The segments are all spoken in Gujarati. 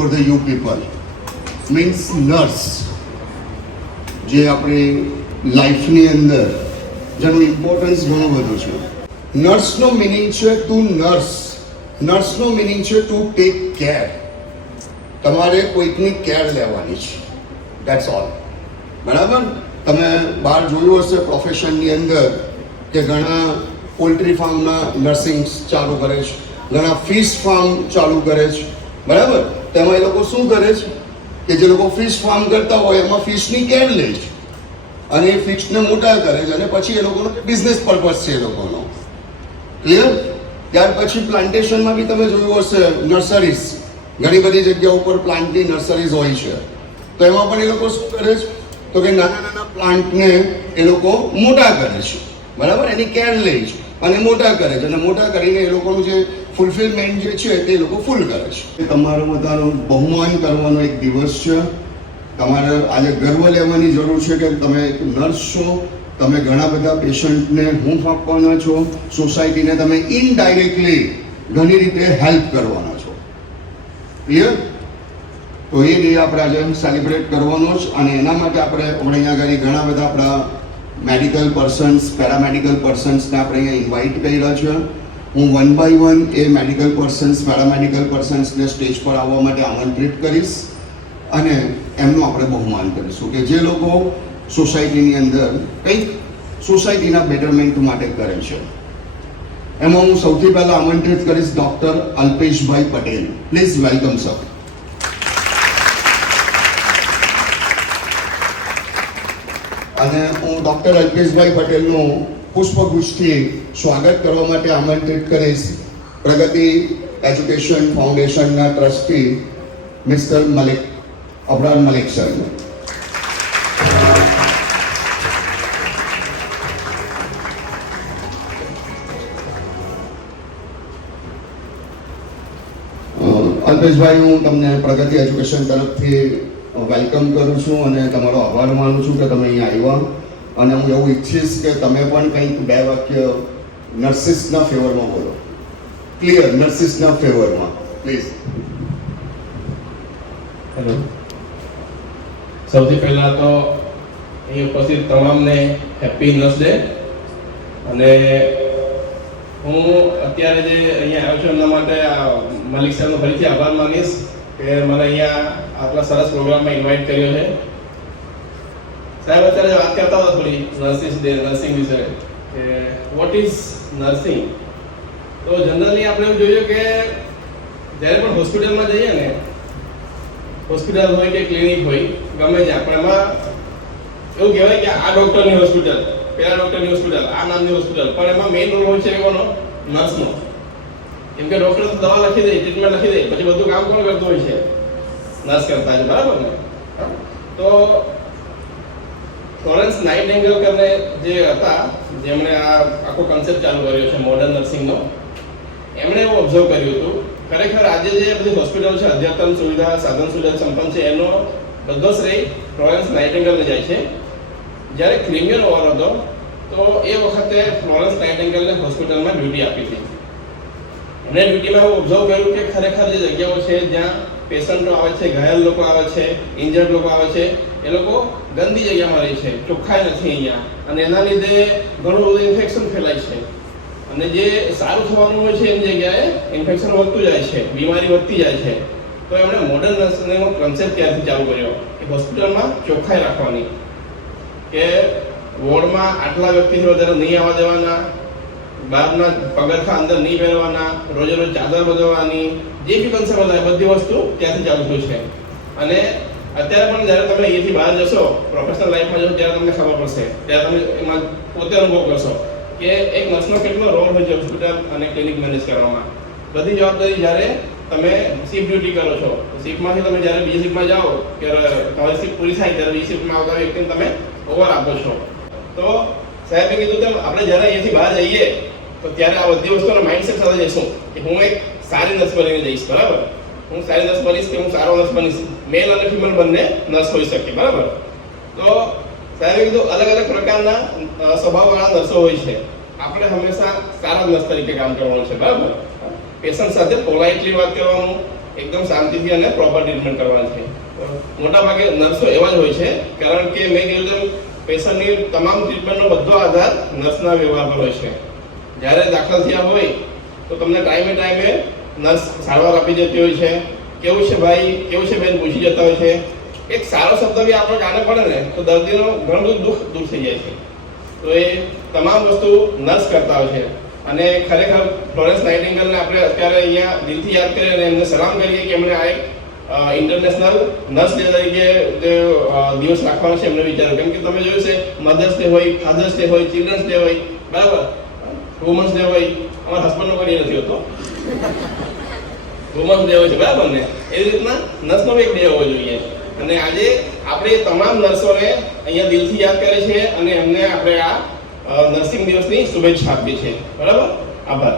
For the you people means nurse, જે આપણી લાઈફની અંદર જેનું ઇમ્પોર્ટન્સ ઘણું બધું છે. નર્સનો મિનિંગ છે ટુ નર્સ. નર્સનો મિનિંગ છે ટુ ટેક કેર. તમારે કોઈકની કેર લેવાની છે, ધેટ્સ ઓલ. બરાબર. તમે બહાર જોયું હશે પ્રોફેશનની અંદર કે ઘણા પોલ્ટ્રી ફાર્મના નર્સિંગ ચાલુ કરે છે, ઘણા ફિશ ફાર્મ ચાલુ કરે છે. બરાબર. તેમાં એ લોકો શું કરે છે કે જે લોકો ફિશ ફાર્મ કરતા હોય એમાં ફિશની કેર લે છે અને એ ફિશને મોટા કરે છે અને પછી એ લોકોનો બિઝનેસ પર્પઝ છે એ લોકોનો. ક્લિયર. ત્યાર પછી પ્લાન્ટેશનમાં બી તમે જોયું હશે નર્સરીઝ, ઘણી બધી જગ્યા ઉપર પ્લાન્ટની નર્સરીઝ હોય છે. તો એમાં પણ એ લોકો શું કરે છે તો કે નાના નાના પ્લાન્ટને એ લોકો મોટા કરે છે. બરાબર. એની કેર લે છે અને મોટા કરે છે અને મોટા કરીને એ લોકોનું જે ફૂલફિલમેન્ટ જે છે તે લોકો ફૂલ કરે છે. તમારો બધાનું બહુમાન કરવાનો એક દિવસ છે. તમારે આજે ગર્વ લેવાની જરૂર છે કે તમે એક નર્સ છો. તમે ઘણા બધા પેશન્ટને હૂંફ આપવાના છો. સોસાયટીને તમે ઇનડાયરેક્ટલી ઘણી રીતે હેલ્પ કરવાના છો. ક્લિયર. તો એ ડે આપણે આજે સેલિબ્રેટ કરવાનો જ અને એના માટે આપણે અહીંયા આગળ ઘણા બધા આપણા મેડિકલ પર્સન્સ, પેરામેડિકલ પર્સન્સને આપણે અહીંયા ઇન્વાઇટ કર્યા છે. હું વન બાય વન એ મેડિકલ પર્સન્સ, પેરામેડિકલ પર્સન્સને સ્ટેજ પર આવવા માટે આમંત્રિત કરીશ અને એમનું આપણે બહુમાન કરીશું કે જે લોકો સોસાયટીની અંદર કંઈક સોસાયટીના બેટરમેન્ટ માટે કરે છે. એમાં હું સૌથી પહેલાં આમંત્રિત કરીશ doctor Alpeshbhai Patel. Please welcome sir. અને હું ડૉક્ટર અલ્પેશભાઈ પટેલનું પુષ્પગુચ્છથી સ્વાગત કરવા માટે આમંત્રિત કરીશ પ્રગતિ એજ્યુકેશન ફાઉન્ડેશનના ટ્રસ્ટી મિસ્ટર મલિક, અબરાર મલિક સરને. અલ્પેશભાઈ, હું તમને પ્રગતિ એજ્યુકેશન તરફથી વેલકમ કરું છું અને તમારો આભાર માનું છું કે તમે અહીંયા આવ્યા. અને હું એવું ઈચ્છીશ કે તમે પણ કંઈક બે વાક્ય નર્સિસના ફેવરમાં બોલો. ક્લિયર. નર્સિસના ફેવરમાં પ્લીઝ. હેલો. સૌથી પહેલાં તો અહીં ઉપસ્થિત તમામને હેપી નર્સ ડે. અને હું અત્યારે જે અહીંયા આવ્યો છું એમના માટે મલિક સાહેબનો ફરીથી આભાર માનીશ કે મને અહીંયા આટલા સરસ પ્રોગ્રામમાં ઇન્વાઇટ કર્યો છે. સાહેબ અત્યારે વાત કરતા હતા થોડી નર્સિંગ વિશે કે વોટ ઇઝ નર્સિંગ. તો જનરલી આપણે એવું જોઈએ કે જ્યારે પણ હોસ્પિટલમાં જઈએ ને, હોસ્પિટલ હોય કે ક્લિનિક હોય ગમે ત્યાં, પણ એમાં એવું કહેવાય કે આ ડૉક્ટરની હોસ્પિટલ, પેલા ડૉક્ટરની હોસ્પિટલ, આ નામની હોસ્પિટલ, પણ એમાં મેઇન રોલ હોય છે કોનો? નર્સનો. કેમ કે ડોક્ટર તો દવા લખી દે, ટ્રીટમેન્ટ લખી દે, પછી બધું કામ કોણ કરતું હોય છે? નર્સ કરતા છે, બરાબર ને? તો ફ્લોરેન્સ નાઇટિંગેલ કરીને જે હતા, જેમણે આ આખો કન્સેપ્ટ ચાલુ કર્યો છે મોડર્ન નર્સિંગનો, એમણે એવું ઓબ્ઝર્વ કર્યું હતું, ખરેખર આજે જે બધી હોસ્પિટલ છે, અદ્યતન સુવિધા, સાધન સુવિધા સંપન્ન છે, એનો બધો શ્રેય ફ્લોરેન્સ નાઇટિંગેલને જાય છે. જ્યારે ક્રિમિનલ વોર હતો તો એ વખતે ફ્લોરેન્સ નાઇટિંગેલને હોસ્પિટલમાં ડ્યુટી આપી હતી. એમણે ડ્યુટીમાં એવું ઓબ્ઝર્વ કર્યું કે ખરેખર જે જગ્યાઓ છે જ્યાં પેશન્ટો આવે છે, ઘાયલ લોકો આવે છે, ઇન્જર્ડ લોકો આવે છે, એ લોકો ગંદી જગ્યામાં રહે છે, ચોખ્ખાઈ નથી અહીંયા, અને એના લીધે ઘણું બધું ઇન્ફેક્શન ફેલાય છે. અને જે સારું થવાનું હોય છે એની જગ્યાએ ઇન્ફેક્શન વધતું જાય છે, બીમારી વધતી જાય છે. તો એમણે મોડર્ન નર્સિંગનો કન્સેપ્ટ ત્યારથી ચાલુ કર્યો કે હોસ્પિટલમાં ચોખ્ખાઈ રાખવાની, કે વોર્ડમાં આટલા વ્યક્તિથી વધારે નહીં આવવા દેવાના, બહારના પગરખા અંદર નહીં પહેરવાના, રોજે રોજ ચાદર બદલવાની, જે બી કન્સેપ્ટ હતા બધી વસ્તુ ત્યાંથી ચાલુ થયું છે. અને અત્યારે પણ જ્યારે તમે અહીંથી બહાર જશો, પ્રોફેશનલ લાઈફમાં જશો, ત્યારે તમને ખબર પડશે, ત્યારે તમે એમાં પોતે અનુભવ કરશો કે એક નર્સનો કેટલો રોલ હોય છે હોસ્પિટલ અને ક્લિનિક મેનેજ કરવામાં. બધી જવાબદારી જ્યારે તમે શિફ્ટ ડ્યુટી કરો છો, શિફ્ટમાંથી તમે જ્યારે બીજી શિફ્ટમાં જાઓ, કે તમારી શિફ્ટ પૂરી થાય ત્યારે બીજી શિફ્ટમાં આવતા વ્યક્તિને તમે ઓવર આપો છો. તો સાહેબે કીધું તેમ આપણે જ્યારે અહીંયાથી બહાર જઈએ તો ત્યારે આ બધી વસ્તુના માઇન્ડસેટ સાથે જઈશું કે હું એક સારી નર્સ બનીને જઈશ, બરાબર? હું સારી નર્સ બનીશ કે હું સારો નર્સ બનીશ, મેલ અને ફિમેલ બંને નર્સ હોઈ શકે, બરાબર? તો સાહેબે કીધું અલગ અલગ પ્રકારના સ્વભાવવાળા નર્સો હોય છે. આપણે હંમેશા સારા નર્સ તરીકે કામ કરવાનું છે, બરાબર? પેશન્ટ સાથે પોલાઇટલી વાત કરવાનું, એકદમ શાંતિથી અને પ્રોપર ટ્રીટમેન્ટ કરવાનું છે. મોટા ભાગે નર્સો એવા જ હોય છે, કારણ કે મેં કીધું તેમ પેશન્ટની તમામ ટ્રીટમેન્ટનો બધો આધાર નર્સના વ્યવહાર પર હોય છે. જ્યારે દાખલ થયા હોય તો તમને ટાઈમે ટાઈમે નર્સ સારવાર આપી જતી હોય છે. કેવું છે ભાઈ, કેવું છે બેન પૂછી જતા હોય છે. એક સારો શબ્દ બી આપણો કાને પડે ને તો દર્દીનો ઘણું બધું દુઃખ દૂર થઈ જાય છે. તો એ તમામ વસ્તુ નર્સ કરતા હોય છે. અને ખરેખર ફ્લોરેન્સ નાઇટિંગેલને આપણે અત્યારે અહીંયા દિલથી યાદ કરીએ અને એમને સલામ કરીએ કે એમણે આ એક ઇન્ટરનેશનલ નર્સ ડે તરીકે જે દિવસ રાખવાનો છે એમને વિચાર્યો. કેમ કે તમે જોયું છે મધર્સ ડે હોય, ફાધર્સ ડે હોય, ચિલ્ડ્રન્સ ડે હોય, બરાબર, વુમન્સ ડે હોય. અમારા હસબન્ડનો કોઈ ડે નથી હોતો, વુમન્સ ડે હોય છે, બરાબર ને? એવી રીતના નર્સનો એક ડે હોવો જોઈએ. અને આજે આપણે તમામ નર્સોને અહીંયા દિલથી યાદ કરે છે અને એમને આપણે આ નર્સિંગ દિવસની શુભેચ્છા આપી છે, બરાબર? આભાર.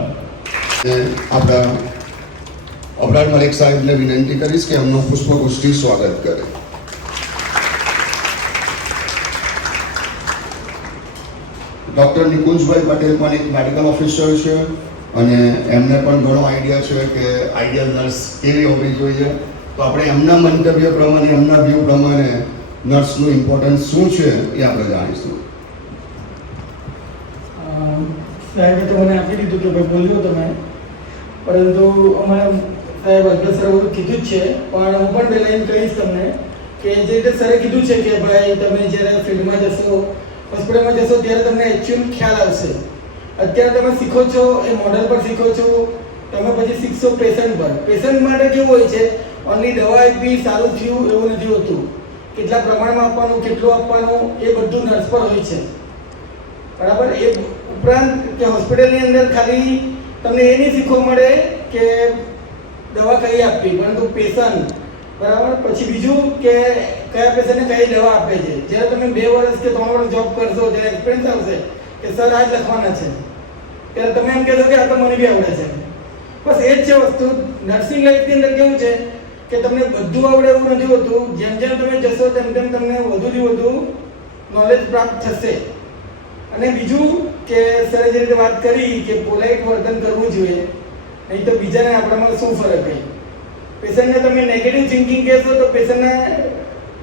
આપણા અબરાર મલિક સાહેબને વિનંતી કરીશ કે એમનું પુષ્પગુચ્છથી સ્વાગત કરે. ડૉક્ટર નિકુંજભાઈ પટેલ પણ એક મેડિકલ ઓફિસર છે અને એમને પણ ઘણો આઈડિયા છે કે આઈડિયલ નર્સ કેવી હોવી જોઈએ. તો આપણે એમના મંતવ્ય પ્રમાણે, એમના વ્યૂ પ્રમાણે નર્સનું ઇમ્પોર્ટન્સ શું છે એ આપણે જાણીશું. સાહેબે તો મને આપી દીધું કે ભાઈ બોલ્યો તમે, પરંતુ અમારા સાહેબ અગ્ર સર કીધું જ છે, પણ હું પણ બે લાઈન કહીશ તમને કે જે રીતે સરે કીધું છે કે ભાઈ તમે જ્યારે ફિલ્ડમાં જશો, હોસ્પિટલમાં જશો ત્યારે તમને એકચ્યુઅલ ખ્યાલ આવશે. અત્યારે તમે શીખો છો એ મોડલ પર શીખો છો, તમે પછી શીખશો પેશન્ટ પર. પેશન્ટ માટે કેવું હોય છે, ઓનલી દવા આપી સારું થયું એવું નથી હોતું. કેટલા પ્રમાણમાં આપવાનું, કેટલું આપવાનું, એ બધું નર્સ પર હોય છે, બરાબર? એ ઉપરાંત કે હોસ્પિટલની અંદર ખાલી તમને એ નહીં શીખવા મળે કે દવા કઈ આપવી, પરંતુ પેશન્ટ, બરાબર, પછી બીજું કે કયા પેશન્ટને કઈ દવા આપે છે. જ્યારે તમે 2 વર્ષ કે 3 વર્ષ જોબ કરશો ત્યારે એક્સપિરિયન્સ આવશે કે સર આ જ લખવાના છે, ત્યારે તમે એમ કહેશો કે આ તો મને બી આવડે છે. બસ એ જ છે વસ્તુ. નર્સિંગ લાઈફની અંદર કેવું છે કે તમને બધું આવડે એવું નથી હોતું. જેમ જેમ તમે જશો તેમ તેમ તમને વધુથી વધુ નોલેજ પ્રાપ્ત થશે. અને બીજું કે સરે જે રીતે વાત કરી કે પોલાઇટ વર્તન કરવું જોઈએ, નહીં તો બીજાને આપણામાં શું ફરક હોય. પેશન્ટને તમે નેગેટિવ થિંકિંગ કહેશો તો પેશન્ટને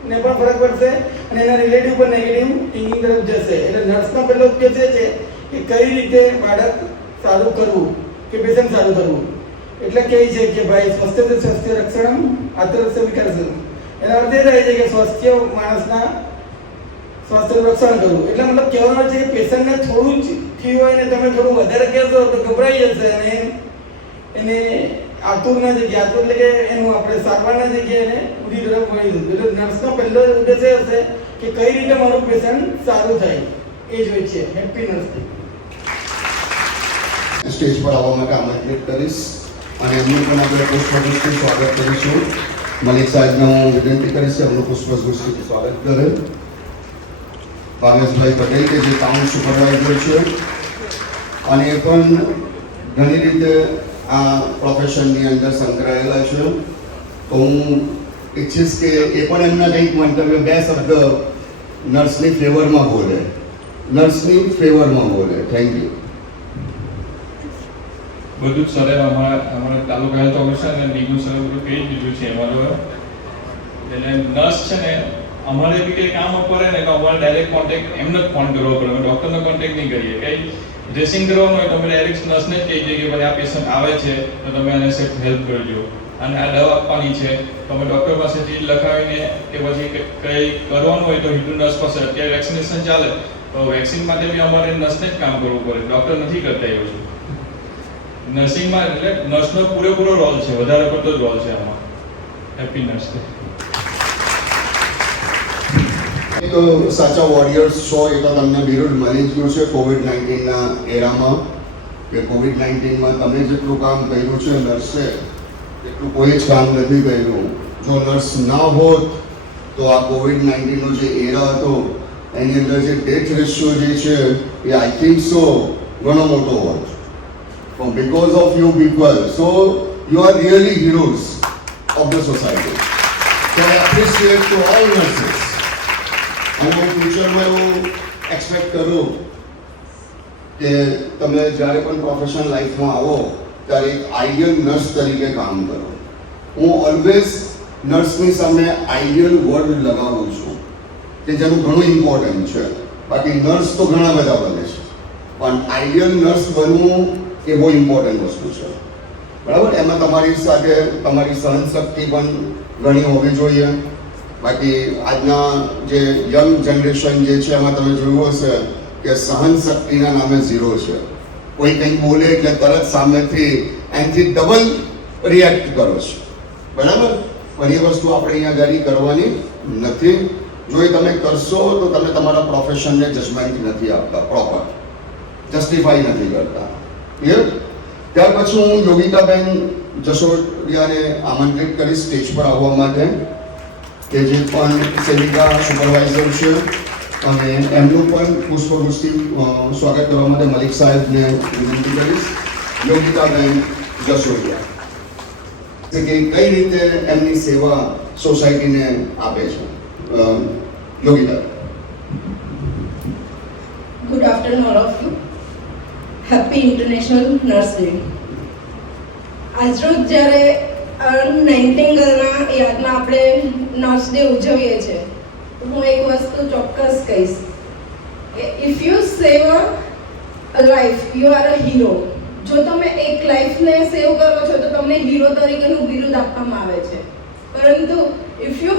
પણ ફરક પડશે અને એના રિલેટિવ પર નેગેટિવ થિંકિંગ તરફ જશે. એટલે નર્સનો પહેલો ઉદ્દેશ એ છે કે કઈ રીતે બાળક સારું કરવું કે પેશન્ટ સારું કરવું. એટલે કહે છે કે ભાઈ સ્વસ્થ્ય સ્વસ્થ્ય રક્ષણમ આત્મરક્ષા વિકાસમ. એનો અર્થ એ થાય છે કે સ્વસ્થ્ય માણસના સ્વાસ્થ્યનું રક્ષણ કરવું. એટલે મતલબ કહેવાનો છે કે પેશન્ટને થોડું જ થયું હોય ને તમે થોડું વધારે કહેશો તો ગભરાઈ જશે અને એને આતુરના જગ્યાએ, આતુર એટલે કે એનું આપણે સારવારના જગ્યાએ એને ઉડી તરફ વળી જશે. એટલે નર્સનો પહેલો ઉદ્દેશ એ હશે કે કઈ રીતે મારું પેશન્ટ સારું થાય, એ જ હોય છે હેપી નર્સ. સ્ટેજ પર આવવા માટે આમંત્રિત કરીશ અને એમનું પણ આપણે પુષ્પગુચ્છથી સ્વાગત કરીશું. મલિક સાહેબને હું વિનંતી કરીશ કે એમનું પુષ્પગુચ્છથી સ્વાગત કરે. ભાવેશભાઈ પટેલ કે જે ટાઉન સુપરવાઇઝર છે અને એ પણ ઘણી રીતે આ પ્રોફેશનની અંદર સંકળાયેલા છે. તો હું ઈચ્છીશ કે એ પણ એમના કંઈક મંતવ્ય 2 શબ્દ નર્સની ફેવરમાં બોલે. Thank you. બધું જ સરે અમારા તાલુકા હેલ્થ ઓફિસર અને ડીગુ સર બધું કહી દીધું છે અમારું. એટલે નર્સ છે ને અમારે બી કંઈ કામ કરે ને તો અમારે ડાયરેક્ટ કોન્ટેક્ટ એમને જ ફોન કરવો પડે. અમે ડૉક્ટરનો કોન્ટેક્ટ નહીં કરીએ. કંઈ ડ્રેસિંગ કરવાનું હોય તો અમે ડાયરેક્ટ નર્સને જ કહી દઈએ કે ભાઈ આ પેશન્ટ આવે છે તો તમે આને સેફ હેલ્પ કરજો, અને આ દવા આપવાની છે તો અમે ડૉક્ટર પાસે ચીજ લખાવીને કે પછી કંઈ કરવાનું હોય તો હિન્દુ નર્સ પાસે અત્યારે વેક્સિનેશન ચાલે તો વેક્સિન માટે બી અમારે નર્સને જ કામ કરવું પડે. ડૉક્ટર નથી કરતા એવું છે. નર્સિંગમાં એટલે નર્સનો પૂરેપૂરો રોલ છે, વધારે પડતો જ રોલ છે આમાં. Happy nurse day. તો સાચા વોરિયર્સ છો એ તો તમને બિરુદ મળી જ ગયું છે કોવિડ-19ના એરામાં, કે કોવિડ-19માં તમે જેટલું કામ કર્યું છે નર્સે એટલું કોઈ જ કામ નથી કર્યું. જો નર્સ ના હોત તો આ કોવિડ-19નો જે એરા હતો એની અંદર જે ડેથ રેશિયો જે છે એ આઈ થિંક સો ઘણો મોટો હોત. Because of you people, so you are really heroes of the society. So I appreciate to all nurses. અને હું ફ્યુચરમાં એવું એક્સપેક્ટ કરું કે તમે જ્યારે પણ પ્રોફેશનલ લાઈફમાં આવો ત્યારે એક આઈડિયલ નર્સ તરીકે કામ કરો. હું ઓલવેઝ નર્સની સામે આઈડિયલ વર્ડ લગાવું છું કે જેનું ઘણું ઇમ્પોર્ટન્ટ છે. બાકી નર્સ તો ઘણા બધા બને છે, પણ આઈડિયલ નર્સ બનવું એ બહુ ઇમ્પોર્ટન્ટ વસ્તુ છે. બરાબર? એમાં તમારી સાથે તમારી સહનશક્તિ પણ ઘણી હોવી જોઈએ. બાકી આજના જે યંગ જનરેશન જે છે એમાં તમે જોયું હશે કે સહનશક્તિના નામે 0 છે. કોઈ કંઈક બોલે એટલે તરત સામેથી એનાથી ડબલ રિએક્ટ કરો છો. બરાબર? પણ એ વસ્તુ આપણે અહીંયા આગળ કરવાની નથી. જો એ તમે કરશો તો તમે તમારા પ્રોફેશનને જજમેન્ટ નથી આપતા, પ્રોપર જસ્ટિફાઈ નથી કરતા. ક્લિયર? ત્યાર પછી હું યોગિતાબેન જસોડિયાને આમંત્રિત કરીશ સ્ટેજ પર આવવા માટે, કે જે પણ સેવિકા સુપરવાઇઝર છે, અને એમનું પણ પુષ્પગુચ્છથી સ્વાગત કરવા માટે મલિક સાહેબને વિનંતી કરીશ. યોગિતાબેન જસોડિયા કે કઈ રીતે એમની સેવા સોસાયટીને આપે છે. Yogita. Good afternoon, all of you. Happy International Nurse Day. આજરોજ જ્યારે 19 યાદમાં આપણે નર્સ ડે ઉજવીએ છીએ તો હું એક વસ્તુ ચોક્કસ કહીશ કે if you save a life you are a hero. જો તમે એક લાઈફને સેવ કરો છો તો તમને હીરો તરીકેનું બિરુદ આપવામાં આવે છે. પરંતુ if you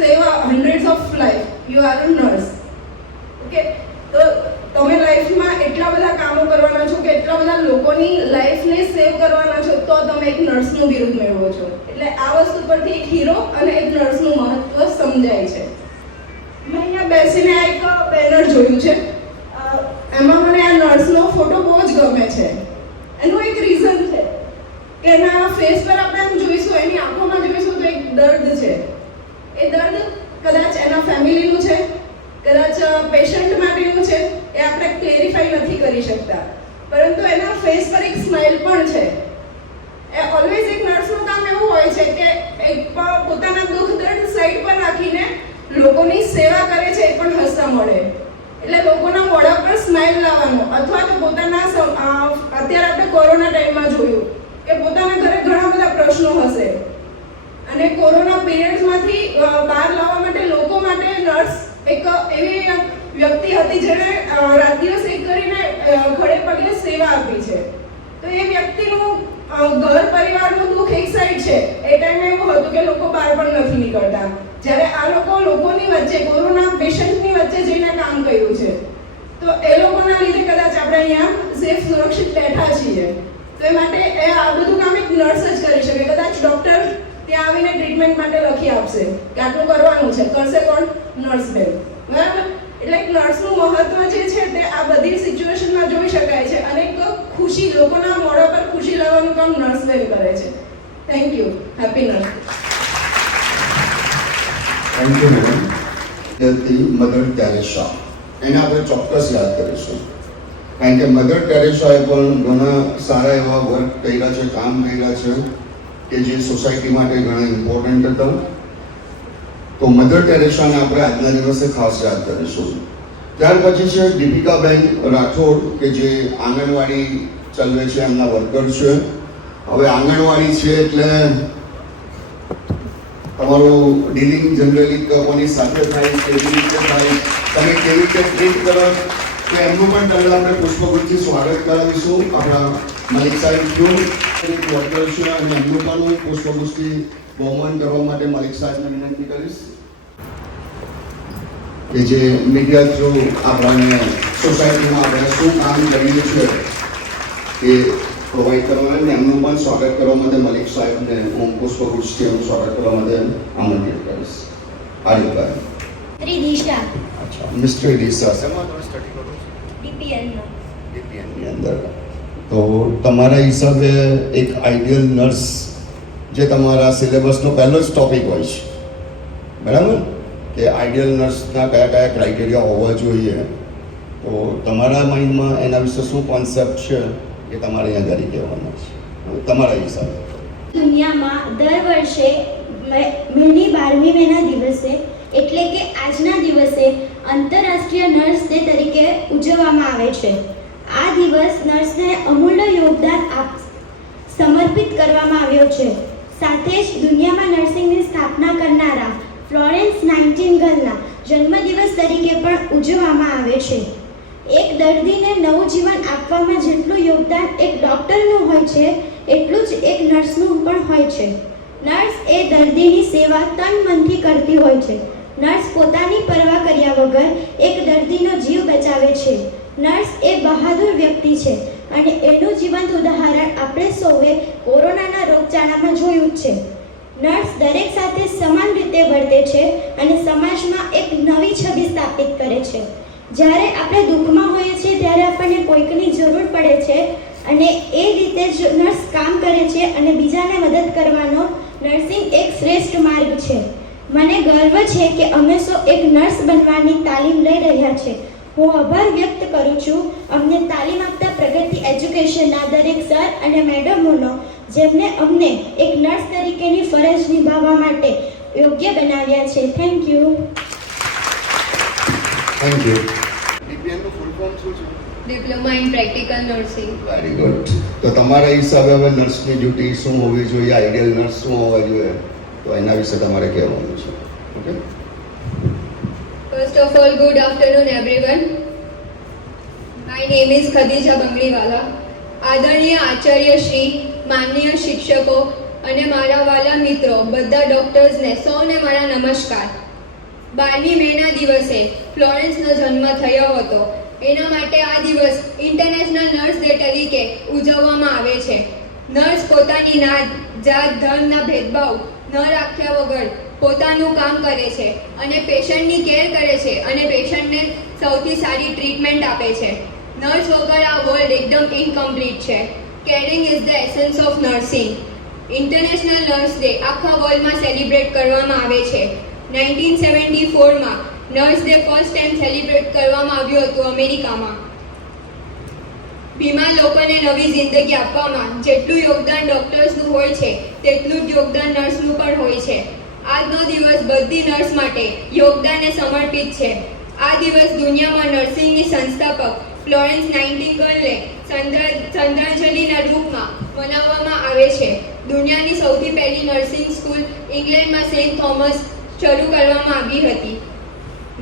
save hundreds of life you are a nurse. Okay, તો તમે લાઈફમાં એટલા બધા કામો કરવાના છો કે એટલા બધા લોકોની લાઈફને સેવ કરવાના છો તો તમે એક નર્સનું બિરુદ મેળવો છો. એટલે આ વસ્તુ પરથી એક હીરો અને એક નર્સનું મહત્વ સમજાય છે. મેં અહીંયા બેસીને આ એક બેનર જોયું છે. એમાં મને આ નર્સનો ફોટો બહુ જ ગમે છે. એનું એક રીઝન છે કે એના ફેસ પર આપણે એમ જોઈશું, એની આંખોમાં જોઈશું તો એક દર્દ છે. એ દર્દ કદાચ એના ફેમિલીનું છે, કદાચ પેશન્ટ માટેનું છે, એ આપણે ક્લેરિફાઈ નથી કરી શકતા. પરંતુ એના ફેસ પર એક સ્માઇલ પણ છે. એ ઓલવેઝ એક નર્સનું કામ એવું હોય છે કે એક પોતાના દુઃખ દર્દ સાઈડ પર રાખીને લોકોની સેવા કરે છે, એ પણ હસતા મળે. એટલે લોકોના મોઢા પર સ્માઇલ લાવવાનો, અથવા તો પોતાના અત્યારે આપણે કોરોના ટાઈમમાં જોયું કે પોતાના ઘરે ઘણા બધા પ્રશ્નો હશે અને કોરોના પીરિયડ્સમાંથી બહાર લાવવા માટે લોકો માટે નર્સ એક એવી વ્યક્તિ હતી જેણે રાત દિવસ એક કરીને ખડે પગલે સેવા આપી છે. તો એ વ્યક્તિનું ઘર પરિવારનું દુઃખ એક સાઈડ છે. એ ટાઈમે એવું હતું કે લોકો બહાર પણ નથી નીકળતા, જ્યારે આ લોકોની વચ્ચે કોરોના પેશન્ટની વચ્ચે જઈને કામ કર્યું છે. તો એ લોકોના લીધે કદાચ આપણે અહીંયા સેફ સુરક્ષિત બેઠા છીએ. તો એ માટે આ બધું કામ એક નર્સ જ કરી શકે. કદાચ ડૉક્ટર ત્યાં આવીને ટ્રીટમેન્ટ માટે લખી આપશે કે આટલું કરવાનું છે, કરશે કોણ? નર્સ બેન. બરાબર? એટલે એક નર્સનું મહત્વ જે છે તે આ બધી સિચ્યુએશનમાં જોઈ શકાય છે અને એક ખુશી ખુશી, લોકોના મોઢા પર ખુશી લાવવાનું કામ નર્સ બેન કરે છે. Thank you. Happy nurse. Thank you madam. Mother Teresa, એને આપણે ચોક્કસ યાદ કરીશું, કારણ કે મધર ટેરેસાએ પણ ઘણા સારા એવા વર્ક કર્યા છે, કામ કર્યા છે કે જે સોસાયટી માટે ઘણા ઇમ્પોર્ટન્ટ હતા. તો મધર ટેરેસાને આપણે આજના દિવસે ખાસ યાદ કરીશું. ત્યાર પછી છે દીપિકાબેન રાઠોડ કે જે આંગણવાડી ચલાવે છે, એમના વર્કર છે. હવે આંગણવાડી છે એટલે તમારું ડીલિંગ જનરલી કોની સાથે થાય, કેવી રીતે થાય, તમે કેવી રીતે ટ્રીટ કરો, તો એમનું પણ પહેલાં આપણે પુષ્પગુચ્છથી સ્વાગત કરાવીશું. આપણા મલિક સાહેબ જો વર્કર છે અને એમનું પણ હું પુષ્પગુચ્છથી બહુમાન કરવા માટે મલિક સાહેબને વિનંતી કરીશ કે જે મીડિયા થ્રુ આપણને સોસાયટીમાં આપણે શું કામ કરીએ છીએ એ પ્રોવાઈડ કરવાના, અને એમનું પણ સ્વાગત કરવા માટે મલિક સાહેબને હું પુષ્પગુચ્છથી એમનું સ્વાગત કરવા માટે આમંત્રિત કરીશ. આરિફભાઈ. દિશા. અચ્છા, મિસ્ટર ડીસા, શેમાં તમે સ્ટડી કરો છો? ડીપીએનમાં. ડીપીએનની અંદર. તો તમારા હિસાબે એક આઈડિયલ નર્સ, જે તમારા સિલેબસનો પહેલો જ ટોપિક હોય છે, બરાબર, કે આઈડિયલ નર્સના કયા કયા ક્રાઇટેરિયા હોવા જોઈએ, તો તમારા માઇન્ડમાં એના વિશે શું કોન્સેપ્ટ છે એ તમારે અહીંયા ઘરે કહેવાના છે તમારા હિસાબે? દુનિયામાં દર વર્ષે મેની 12મી મેના દિવસે એટલે કે આજના દિવસે આંતરરાષ્ટ્રીય નર્સ ડે તરીકે ઉજવવામાં આવે છે. આ દિવસ નર્સને અમૂલ્ય યોગદાન સમર્પિત કરવામાં આવ્યો છે. સાથે જ દુનિયામાં નર્સિંગની સ્થાપના કરનારા ફ્લોરેન્સ નાઇટિંગેલના જન્મદિવસ તરીકે પણ ઉજવવામાં આવે છે. એક દર્દીને નવું જીવન આપવામાં જેટલું યોગદાન એક ડૉક્ટરનું હોય છે, એટલું જ એક નર્સનું પણ હોય છે. નર્સ એ દર્દીની સેવા તન મનથી કરતી હોય છે. નર્સ પોતાની પરવા કર્યા વગર એક દર્દીનો જીવ બચાવે છે. નર્સ એ બહાદુર વ્યક્તિ છે અને એનું જીવંત ઉદાહરણ આપણે સૌએ કોરોનાના રોગચાળામાં જોયું જ છે. નર્સ દરેક સાથે સમાન રીતે વર્તે છે અને સમાજમાં એક નવી છબી સ્થાપિત કરે છે. જ્યારે આપણે દુઃખમાં હોઈએ છીએ ત્યારે આપણને કોઈકની જરૂર પડે છે અને એ રીતે જ નર્સ કામ કરે છે અને બીજાને મદદ કરવાનો નર્સિંગ એક શ્રેષ્ઠ માર્ગ છે. મને ગર્વ છે કે અમે સૌ એક નર્સ બનવાની તાલીમ લઈ રહ્યા છે. હું આભાર વ્યક્ત કરું છું અમને તાલીમ આપતા પ્રગતિ એજ્યુકેશનના દરેક સર અને મેડમોનો, જેમને અમને એક નર્સ તરીકેની ફરજ નિભાવવા માટે યોગ્ય બનાવ્યા છે. Thank you. Thank you. ડીપીએનનું ફૂલ ફોર્મ શું છે? Diploma in practical nursing. Very good. તો તમારા હિસાબે હવે નર્સની ડ્યુટી શું હોવી જોઈએ, આઈડિયલ નર્સ શું હોવા જોઈએ, તો એના વિશે તમારે કહેવાનું છે. Okay. First of all, good afternoon everyone. My name is Khadija Bangriwala. આદરણીય આચાર્ય શ્રી, માનનીય શિક્ષકો અને મારા વાલા મિત્રો, બધા ડોક્ટર્સને સૌને મારા નમસ્કાર. 12મી મેના દિવસે ફ્લોરેન્સનો જન્મ થયો હતો. એના માટે આ દિવસ ઇન્ટરનેશનલ નર્સ ડે તરીકે ઉજવવામાં આવે છે. નર્સ પોતાની જાત ધર્મના ભેદભાવ ન રાખ્યા વગર પોતાનું કામ કરે છે અને પેશન્ટની કેર કરે છે અને પેશન્ટને સૌથી સારી ટ્રીટમેન્ટ આપે છે. નર્સ વગર આ વર્લ્ડ એકદમ ઇનકમ્પ્લીટ છે. Caring is the essence of nursing. International nurse day આખા વર્લ્ડમાં સેલિબ્રેટ કરવામાં આવે છે. 1974માં nurse day first time celebrate કરવામાં આવ્યું હતું અમેરિકામાં. બીમાર લોકોને નવી જિંદગી આપવામાં જેટલું યોગદાન ડૉક્ટર્સનું હોય છે, તેટલું જ યોગદાન નર્સનું પણ હોય છે. આજનો દિવસ બધી નર્સ માટે યોગદાનને સમર્પિત છે. આ દિવસ દુનિયામાં નર્સિંગની સંસ્થાપક ફ્લોરેન્સ નાઇટિંગેલને શ્રદ્ધાંજલિના રૂપમાં મનાવવામાં આવે છે. દુનિયાની સૌથી પહેલી નર્સિંગ સ્કૂલ ઇંગ્લેન્ડમાં સેન્ટ થોમસ શરૂ કરવામાં આવી હતી.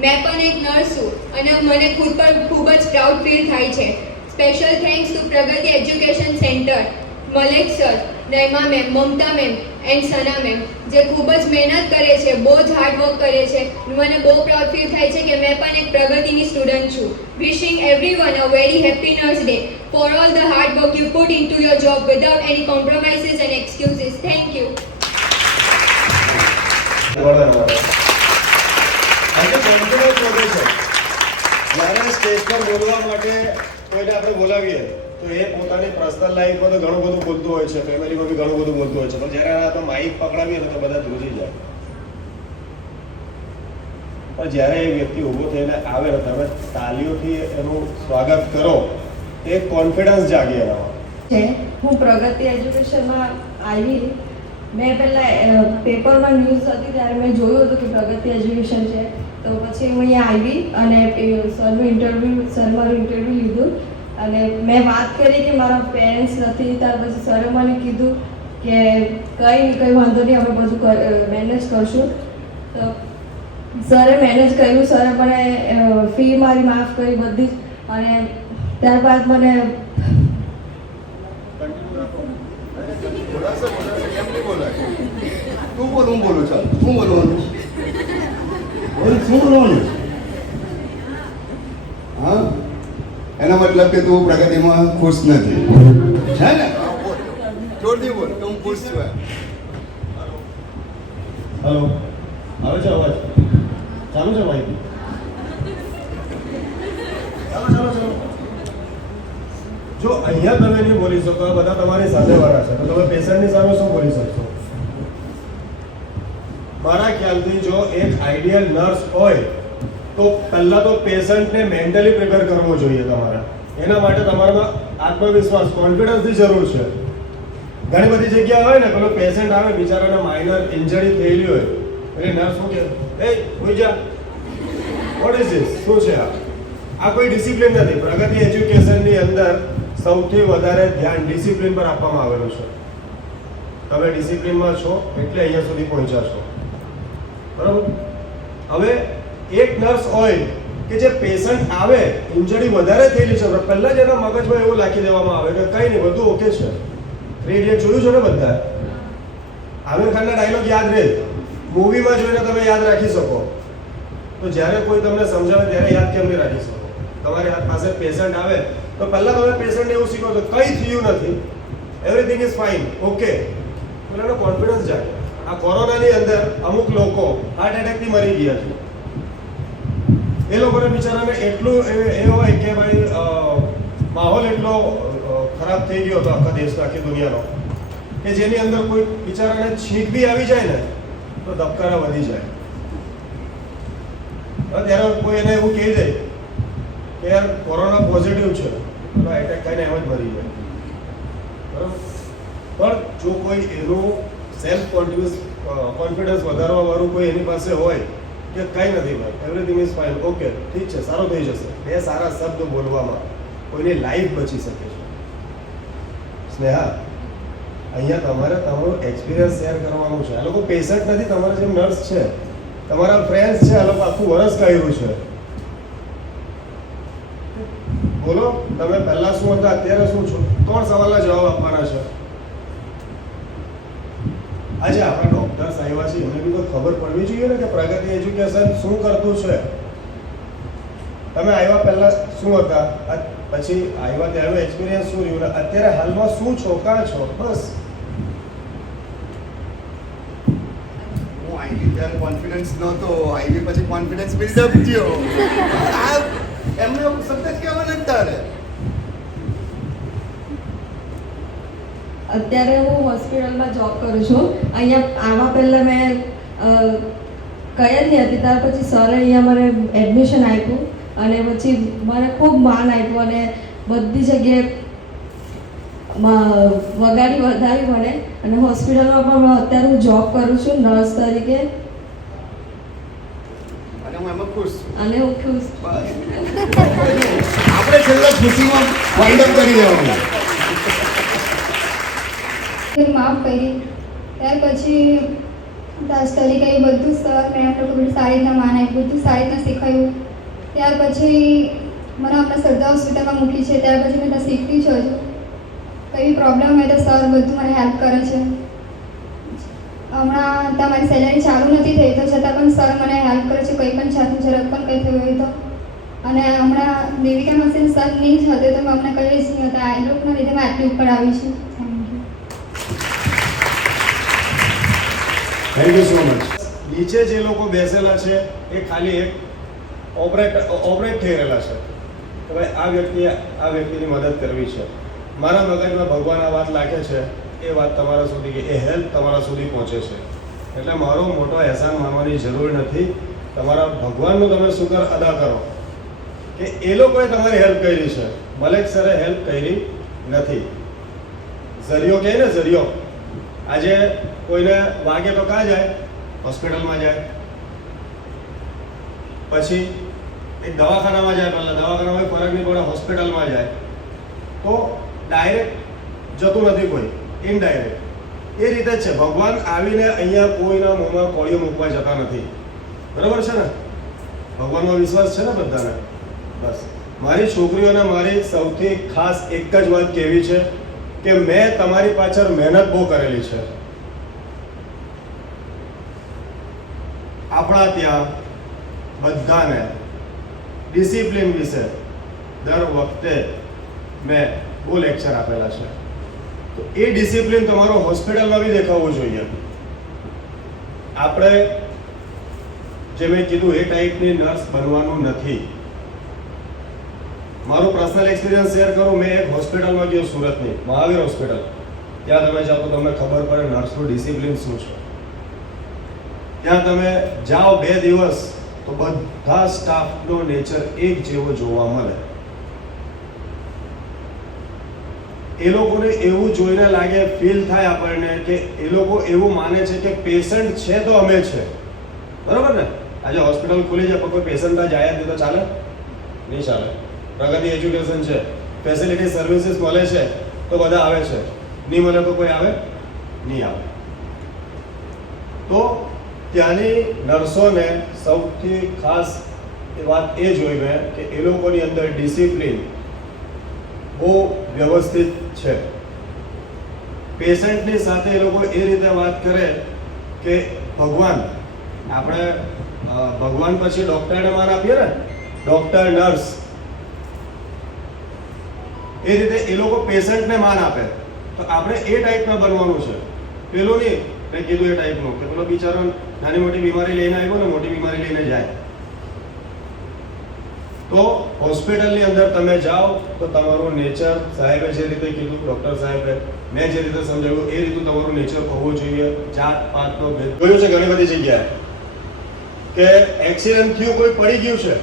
મેં પણ એક નર્સ છું અને મને ખુદ પર ખૂબ જ પ્રાઉડ ફીલ થાય છે. Special thanks to Pragati education centre, Malek sir, Naima ma'am, Mamta ma'am and Sana ma'am, જે ખૂબ જ મહેનત કરે છે, બહુ જ હાર્ડ વર્ક કરે છે. મને બહુ પ્રાઉડ ફીલ થાય છે કે મેં પણ એક પ્રગતિની સ્ટુડન્ટ છું. Wishing everyone a very happy nurse day for all the hard work you put into your job without any compromises and excuses. Thank you. Confidence વધે છે જ્યારે સ્ટેજ પર બોલવા માટે કોઈને આપણે બોલાવીએ તો એ પોતાની પર્સનલ લાઈફમાં તો ઘણું બધું બોલતું હોય છે, ફેમિલીમાં બી ઘણું બધું બોલતું હોય છે, પણ જ્યારે આ તો માઇક પકડાવીએ ને તો બધા ધ્રુજી જાય. પણ જ્યારે એ વ્યક્તિ ઊભો થઈને આવે ને તમે તાલીઓથી એનું સ્વાગત કરો, એક કોન્ફિડન્સ જાગે એનામાં. છે હું પ્રગતિ એજ્યુકેશનમાં આવી. મેં પહેલાં પેપરમાં ન્યૂઝ હતી ત્યારે મેં જોયું હતું કે પ્રગતિ એજ્યુકેશન છે, તો પછી હું અહીંયા આવી અને સર મારું ઇન્ટરવ્યૂ લીધું અને મેં વાત કરી કે મારા પેરેન્ટ્સ નથી. ત્યાર પછી સરે મને કીધું કે કંઈ વાંધો નહીં, અમે બધું મેનેજ કરશું. તો સરે મેનેજ કર્યું, સરે મને ફી મારી માફ કરી બધી જ. અને ત્યારબાદ મને તું બોલ, હું બોલું. ચાલ, શું બોલવાનું? શું બોલવાનું? હા, એના મતલબ કે તું પ્રગતિમાં ખુશ નથી, છે ને? જોરથી બોલ કે હું ખુશ છું. હલો, આવે છે અવાજ? ચાલુ છે માહિતી? ચાલો. જો અહીંયા તમે નહીં બોલી શકો, આ બધા તમારી સાથે વાળા છે, તો તમે પેશન્ટની સામે શું બોલી શકશો? મારા ખ્યાલથી જો એક આઈડિયલ નર્સ હોય તો પહેલા તો પેશન્ટને મેન્ટલી પ્રિપેર કરવો જોઈએ તમારે. એના માટે તમારામાં આત્મવિશ્વાસ, કોન્ફિડન્સની જરૂર છે. ઘણી બધી જગ્યા હોય ને, પેલો પેશન્ટ આવે બિચારાને માઇનર ઇન્જરી થયેલી હોય, એટલે નર્સ શું કહે, એ હોઈ જા, વોટ ઇઝ ધીસ, શું છે આ કોઈ ડિસિપ્લિન નથી. પ્રગતિ એજ્યુકેશનની અંદર સૌથી વધારે ધ્યાન ડિસિપ્લિન પર આપવામાં આવેલું છે. તમે ડિસિપ્લિનમાં છો એટલે અહીંયા સુધી પહોંચ્યા છો, બરાબર? હવે એક નર્સ હોય કે જે પેશન્ટ આવે, ઇન્જરી વધારે થયેલી છે, પહેલા જ એના મગજમાં એવું રાખી દેવામાં આવે કે કંઈ નહીં, બધું ઓકે છે. 3 Idiots જોયું છે ને બધા? આમિર ખાનના ડાયલોગ યાદ રહે, મૂવીમાં જોઈને તમે યાદ રાખી શકો, તો જ્યારે કોઈ તમને સમજાવે ત્યારે યાદ કેમ નહીં રાખી શકો? તમારી પાસે પેશન્ટ આવે તો પહેલા તમે પેશન્ટને એવું શીખો છો કંઈ થયું નથી, એવરીથિંગ ઇઝ ફાઇન, ઓકે, એટલે એનો કોન્ફિડન્સ જાગે. આ કોરોનાની અંદર અમુક લોકો હાર્ટ એટેકથી મરી ગયા છે. એ લોકોને બિચારાને એટલું એ હોય કે ભાઈ માહોલ એટલો ખરાબ થઈ ગયો હતો આખા દેશનો, આખી દુનિયાનો, કે જેની અંદર કોઈ બિચારાને છીંક બી આવી જાય ને તો ધબકારા વધી જાય. ત્યારે કોઈ એને એવું કહી દે કે યાર કોરોના પોઝિટિવ છે, તો એટેક થઈને એમ જ મરી જાય, બરાબર? પણ જો કોઈ એનું સેલ્ફ કોન્ફિડન્સ વધારવા વાળું કોઈ એની પાસે હોય કે કંઈ નથી ભાઈ, એવરીથિંગ ઇઝ ફાઇન, ઓકે, ઠીક છે, સારું થઈ જશે, બે સારા શબ્દ બોલવામાં કોઈની લાઈફ બચી શકે છે. સ્નેહા, અહીંયા તમારે તમારું એક્સપિરિયન્સ શેર કરવાનું છે. આ લોકો પેશન્ટ નથી, તમારા જેમ નર્સ છે, તમારા ફ્રેન્ડ્સ છે, આ લોકો આખું વર્ષ કાઢ્યું છે. બોલો, તમે પહેલા શું હતા, અત્યારે શું છો? 3 સવાલના જવાબ આપવાના છે. આજે આપણા ડોક્ટર્સ આવ્યા છે, એમને બી તો ખબર પડવી જોઈએ ને કે પ્રગતિ એજ્યુકેશન શું કરતું છે. તમે આવ્યા પહેલા શું હતા, પછી આવ્યા ત્યારનો એક્સપિરિયન્સ શું રહ્યું, અત્યારે હાલમાં શું છો, કાં છો, બસ. હું આવી ત્યારે કોન્ફિડન્સ નહોતો, આવી પછી કોન્ફિડન્સ બિલ્ડઅપ થયો. એમને શબ્દ જ કહેવાના જ તારે. અત્યારે હું હોસ્પિટલમાં જોબ કરું છું. અહીંયા આવા પહેલાં મેં કઈ જ નહીં હતી, ત્યાર પછી સરે અહીંયા મને એડમિશન આપ્યું અને પછી મને ખૂબ માન આપ્યું અને બધી જગ્યાએ વગાડી વધારી મને. અને હોસ્પિટલમાં પણ અત્યારે હું જોબ કરું છું નર્સ તરીકે અને હું એમાં ખુશ છું. અને હું ખુશ. આપણે છેલ્લા ખુશીમાં વાઇન્ડ અપ કરી દેવાનું. માફ કરી ત્યાર પછી દાસ તરીકે એ બધું સર મેમ લોકો બધું સારી રીતના માન આપ્યું, બધું સારી રીતના શીખાયું. ત્યાર પછી મને હમણાં સરદાર હોસ્પિટલમાં મૂકી છે, ત્યાર પછી મેં ત્યાં શીખતી છું. હજુ કંઈ પ્રોબ્લેમ હોય તો સર બધું મને હેલ્પ કરે છે. હમણાં તમારી સેલરી ચાલુ નથી થઈ તો છતાં પણ સર મને હેલ્પ કરે છે, કંઈ પણ જાતની જરાક પણ કંઈ થયું હોય તો. અને હમણાં દેવિકા મસીન સર નહીં જ હતો તો મેં અમને કંઈ જ નહીં હતા, આ લોકોના લીધે મેં આટલી ઉપર આવી છું. Thank you so much. નીચે જે લોકો બેસેલા છે એ ખાલી એક ઓપરેટ થઈ રહેલા છે. કે ભાઈ આ વ્યક્તિની મદદ કરવી છે, મારા મગજમાં ભગવાન આ વાત લાગે છે, એ વાત તમારા સુધી કે એ હેલ્પ તમારા સુધી પહોંચે છે. એટલે મારો મોટો અહેસાન માનવાની જરૂર નથી. તમારા ભગવાનનું તમે શુકર અદા કરો કે એ લોકોએ તમારી હેલ્પ કરી છે, મલેક સરે હેલ્પ કરી નથી. ઝરિયો કહે ને, ઝરિયો આજે કોઈને વાગે તો ક્યાં જાય? હોસ્પિટલમાં જાય, પછી એક દવાખાનામાં જાય, પહેલાં દવાખાનામાં ફરક નહીં પડે, હોસ્પિટલમાં જાય, તો ડાયરેક્ટ જતું નથી કોઈ, ઇનડાયરેક્ટ. એ રીતે જ છે, ભગવાન આવીને અહીંયા કોઈના મોંમાં કોળીઓ મૂકવા જતા નથી. બરાબર છે ને? ભગવાનનો વિશ્વાસ છે ને બધાને? બસ મારી છોકરીઓને મારી સૌથી ખાસ એક જ વાત કહેવી છે કે મેં તમારી પાછળ મહેનત બહુ કરેલી છે. આપણા ત્યાં બધાને ડિસિપ્લિન વિશે દર વખતે મેં બહુ લેક્ચર આપેલા છે. તો એ ડિસિપ્લિન તમારો હોસ્પિટલમાં બી દેખાવું જોઈએ. આપણે જે મેં કીધું એ ટાઈપની નર્સ બનવાનું નથી. મારું પર્સનલ એક્સપિરિયન્સ શેર કરું. મેં એક હોસ્પિટલમાં ગયો, સુરતની મહાવીર હોસ્પિટલ. ત્યાં તમે જાઓ તો તમને ખબર પડે નર્સનું ડિસિપ્લિન શું છે. ત્યાં તમે જાઓ 2 દિવસ તો બધા સ્ટાફનો નેચર એક જેવો જોવા મળે. એ લોકોને એવું જોઈને લાગે, ફીલ થાય આપણને કે એ લોકો એવું માને છે કે પેશન્ટ છે તો અમે છે. બરાબર ને? આજે હોસ્પિટલ ખુલી જાય પણ કોઈ પેશન્ટ જાય જ નહીં તો ચાલે? નહીં ચાલે. પ્રગતિ એજ્યુકેશન છે, ફેસિલિટી સર્વિસીસ મળે છે તો બધા આવે છે, નહીં મળે તો કોઈ આવે નહીં આવે. તો ત્યાંની નર્સોને સૌથી ખાસ વાત એ જોઈ મેં કે એ લોકોની અંદર ડિસિપ્લિન બહુ વ્યવસ્થિત છે. પેશન્ટની સાથે એ લોકો એ રીતે વાત કરે કે ભગવાન, આપણે ભગવાન પછી ડૉક્ટરને માન આપીએ ને, ડૉક્ટર, નર્સ, એ રીતે એ લોકો પેશન્ટને માન આપે. તો આપણે એ ટાઈપના બનવાનું છે. પેલું નહીં મેં કીધું એ ટાઈપનું કે પેલો બિચારો નાની મોટી બીમારી લઈને આવ્યો ને મોટી બીમારી લઈને જાય. તો હોસ્પિટલની અંદર તમે જાઓ તો તમારું નેચર, સાહેબે જે રીતે કીધું, ડૉક્ટર સાહેબે મેં જે રીતે સમજાવ્યું એ રીતનું તમારું નેચર હોવું જોઈએ. જાત પાતનો ભેદ જોયું છે ઘણી બધી જગ્યાએ કે એક્સિડન્ટ થયું, કોઈ પડી ગયું છે,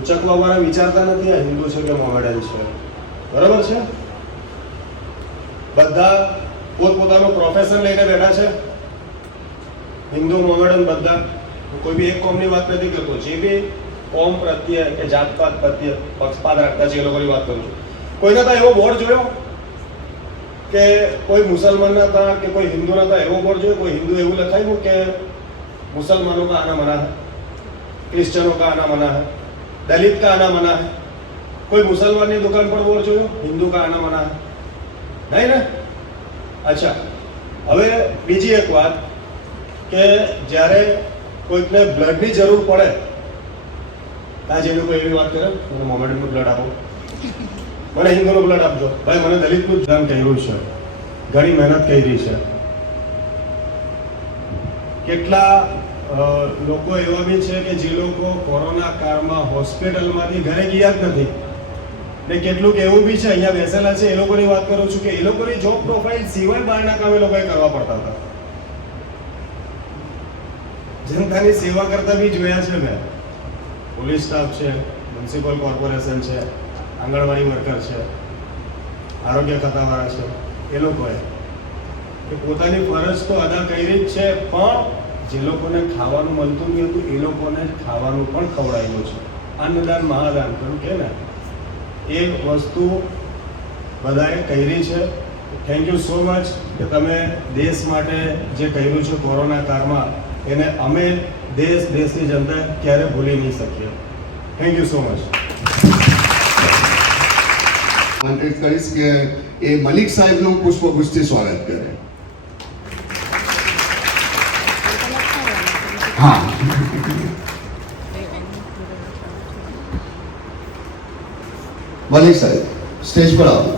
ઉચકવા વાળા વિચારતા નથી આ હિન્દુ છે કે મોમેડન છે. બરાબર છે? બધા પોતપોતાનું પ્રોફેશન લઈને બેઠા છે, હિન્દુ, મોમેડન બધા. કોઈ બી એક કોમની વાત નથી કરતો. જે બી કોમ પ્રત્યે કે જાતપાત પ્રત્યે પક્ષપાત રાખતા છે એ લોકોની વાત કરું છું. કોઈના ત્યાં એવો બોર્ડ જોયો કે કોઈ મુસલમાનના હતા કે કોઈ હિન્દુના હતા એવો બોર્ડ જોયો? કોઈ હિન્દુ એવું લખાયું કે मुसलमानों का आना मना है, क्रिश्चियनों का आना मना है, दलित का आना मना है? कोई मुसलमान की दुकान पर बोर्ड जो हिंदू का आना मना है? नहीं ना? अच्छा, હવે બીજી એક વાત કે જ્યારે કોઈકને બ્લડની જરૂર પડે આજે એ લોકો એવી વાત કરે મને મોમેડનનું બ્લડ આપો, મને હિન્દુનું બ્લડ આપજો. ભાઈ મને દલિતનું દાન કર્યું છે, ઘણી મહેનત કરી છે. કેટલા લોકો એવા બી છે કે જે લોકો કોરોના કાળમાં હોસ્પિટલમાંથી ઘરે ગયા જ નથી. ને કેટલુંક એવું બી છે અહીંયા બેસેલા છે એ લોકોની વાત કરું છું કે એ લોકોની જોબ પ્રોફાઇલ સિવાય બહારના કામ એ લોકોએ કરવા પડતા હતા. જનતાની સેવા કરતા બી જોયા છે મેં. પોલીસ સ્ટાફ છે, મ્યુનિસિપલ કોર્પોરેશન છે, આંગણવાડી વર્કર છે, આરોગ્ય ખાતાવાળા છે, એ લોકોએ પોતાની ફરજ તો અદા કરી જ છે, પણ જે લોકોને ખાવાનું મળતું નહીં હતું એ લોકોને ખાવાનું પણ ખવડાવ્યું છે. અન્નદાન મહાદાન કરું કે ને એ વસ્તુ બધાએ કરી છે. થેન્ક યુ સો મચ કે તમે દેશ માટે જે કર્યું છે કોરોના કાળમાં એને અમે દેશની જનતા ક્યારે ભૂલી નહીં શકીએ. Thank you so much. આમંત્રિત કરીશ કે એ મલિક સાહેબનું પુષ્પગુચ્છથી સ્વાગત કરે. હા, મલિક સાહેબ સ્ટેજ પર આવો.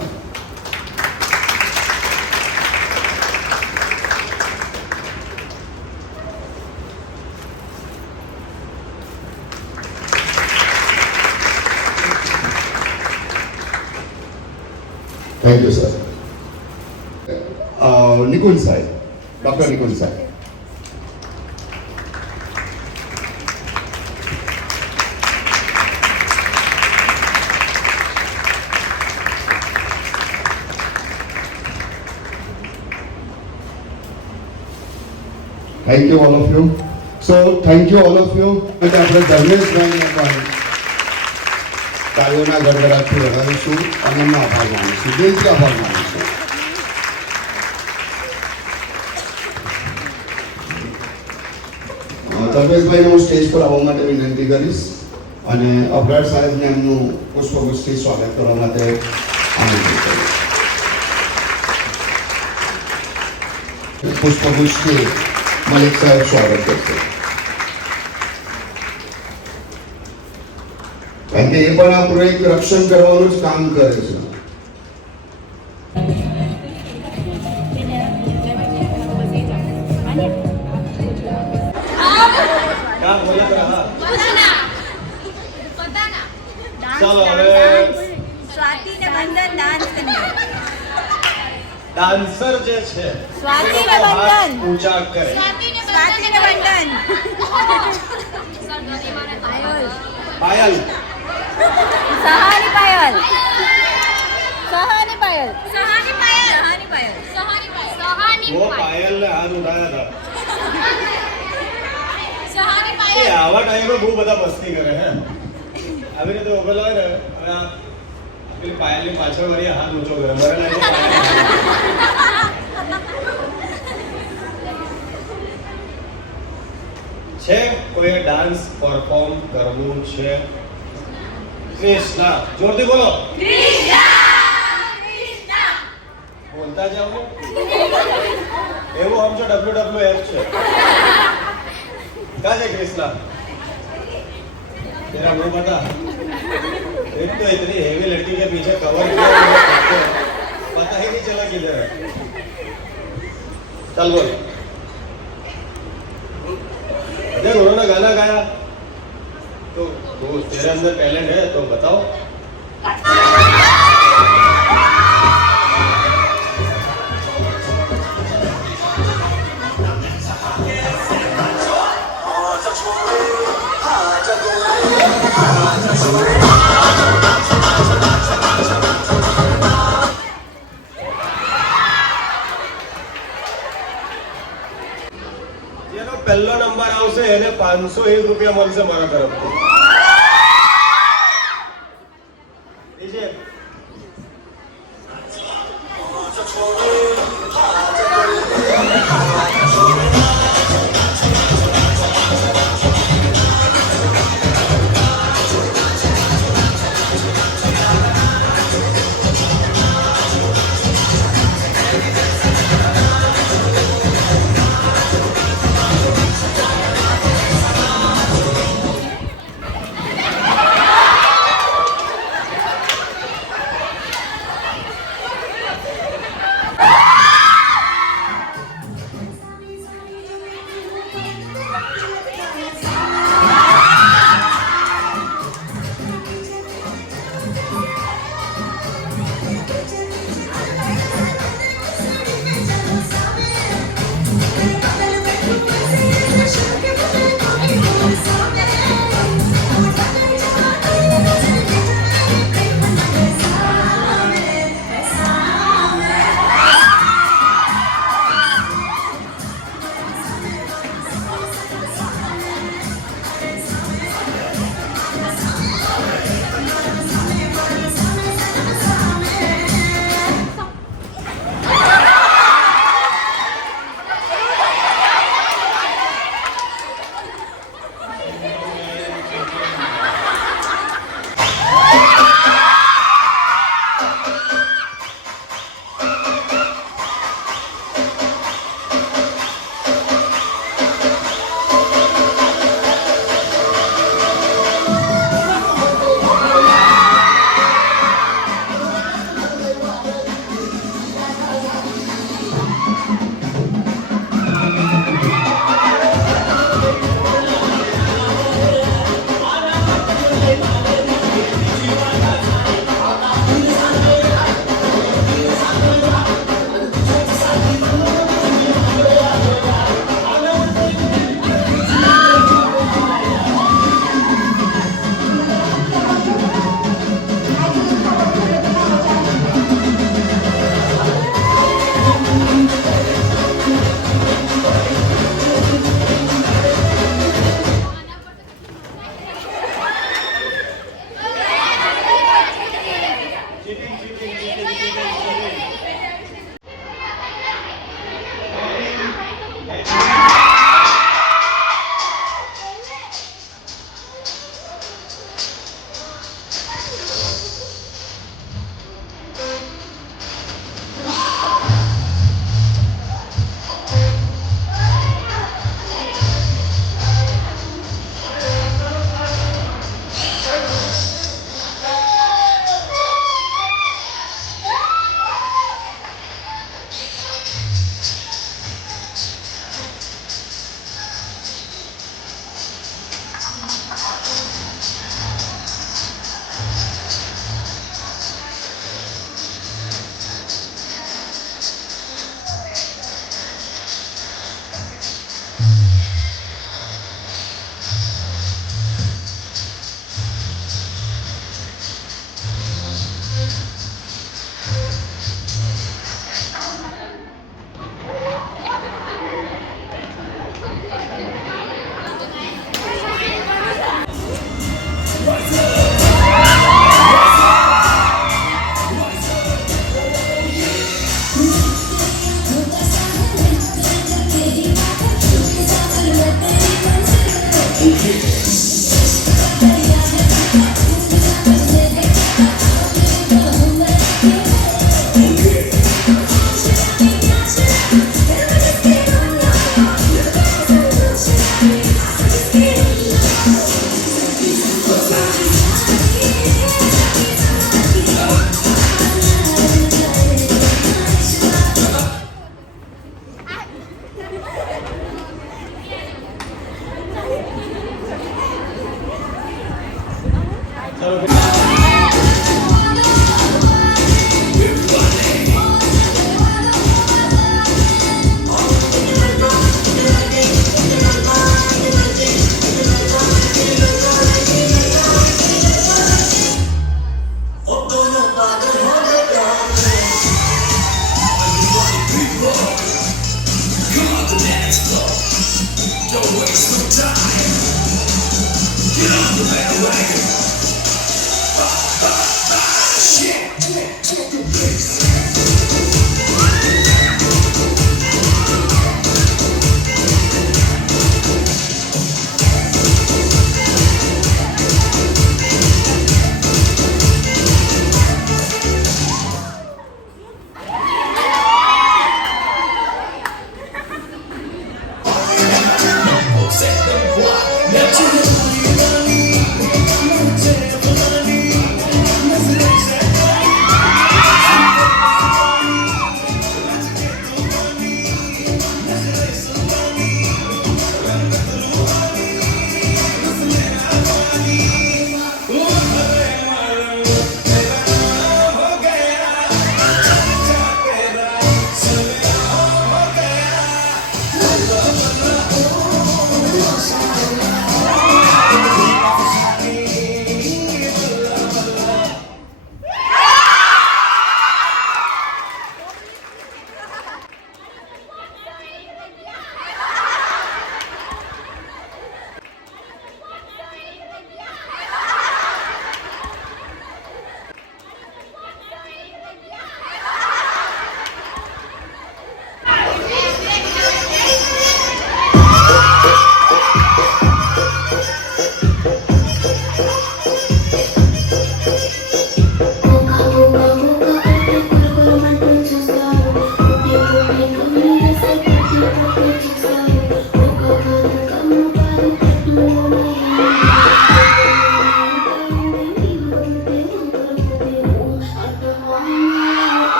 Thank you sir. નિકુંજ સાહેબ, ડૉક્ટર નિકુંજ સાહેબ. Thank you all of you. So thank you all of you. અને આપણે ધર્મેશભાઈને પણ તાળીઓના ગડગડાટથી વધારીશું અને એમનો આભાર માનીશું, દિલથી આભાર માનીશું. ધર્મેશભાઈને હું સ્ટેજ પર આવવા માટે વિનંતી કરીશ અને અભરાટ સાહેબને એમનું પુષ્પગુચ્છથી સ્વાગત કરવા માટે આમંત્રિત કરીશ. પુષ્પગુચ્છથી મલિક સાહેબ સ્વાગત કરશે. કારણ કે એ પણ આપણું એક રક્ષણ કરવાનું જ કામ કરે છે. क्या बोले तो रहा चलो હવે સ્વાતિ ને બંધન ડાન્સ કરને ડાન્સર જે છે સ્વાતિ એ ને લોકો હાથ બંધન. ઊંચા કરે સ્વાતિ ને બંધન પાયલ સહાની પાયલ સહાની પાયલ સહાની પાયલ સહાની પાયલ वो पायल ने हाथ उठाया था એ આવા ટાઈમે બહુ બધા મસ્તી કરે હે આવી રીતે ઉભેલા હોય ને હવે આ પેલી પાયલની પાછળ વાળી હાથ ઊંચો કરે મને લાગે છે કોઈ ડાન્સ પરફોર્મ કરવું છે કૃષ્ણા જોરથી બોલો બોલતા જાઓ ને એવું સમજો WWF છે कहाँ है कृष्णा तेरा मुंह बता एक तो इतनी हेवी लड़की के पीछे कवर किया पता ही नहीं चला किधर है चल बोल जब उन्होंने गाना गाया तो तेरे अंदर टैलेंट है तो बताओ જેનો પહેલો નંબર આવશે એને 501 રૂપિયા મળશે મારા તરફથી બીજે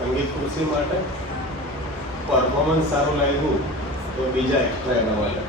સંગીત ખુરશી માટે પરફોર્મન્સ સારું લાગ્યું તો બીજા એક્સ્ટ્રા એના મળે.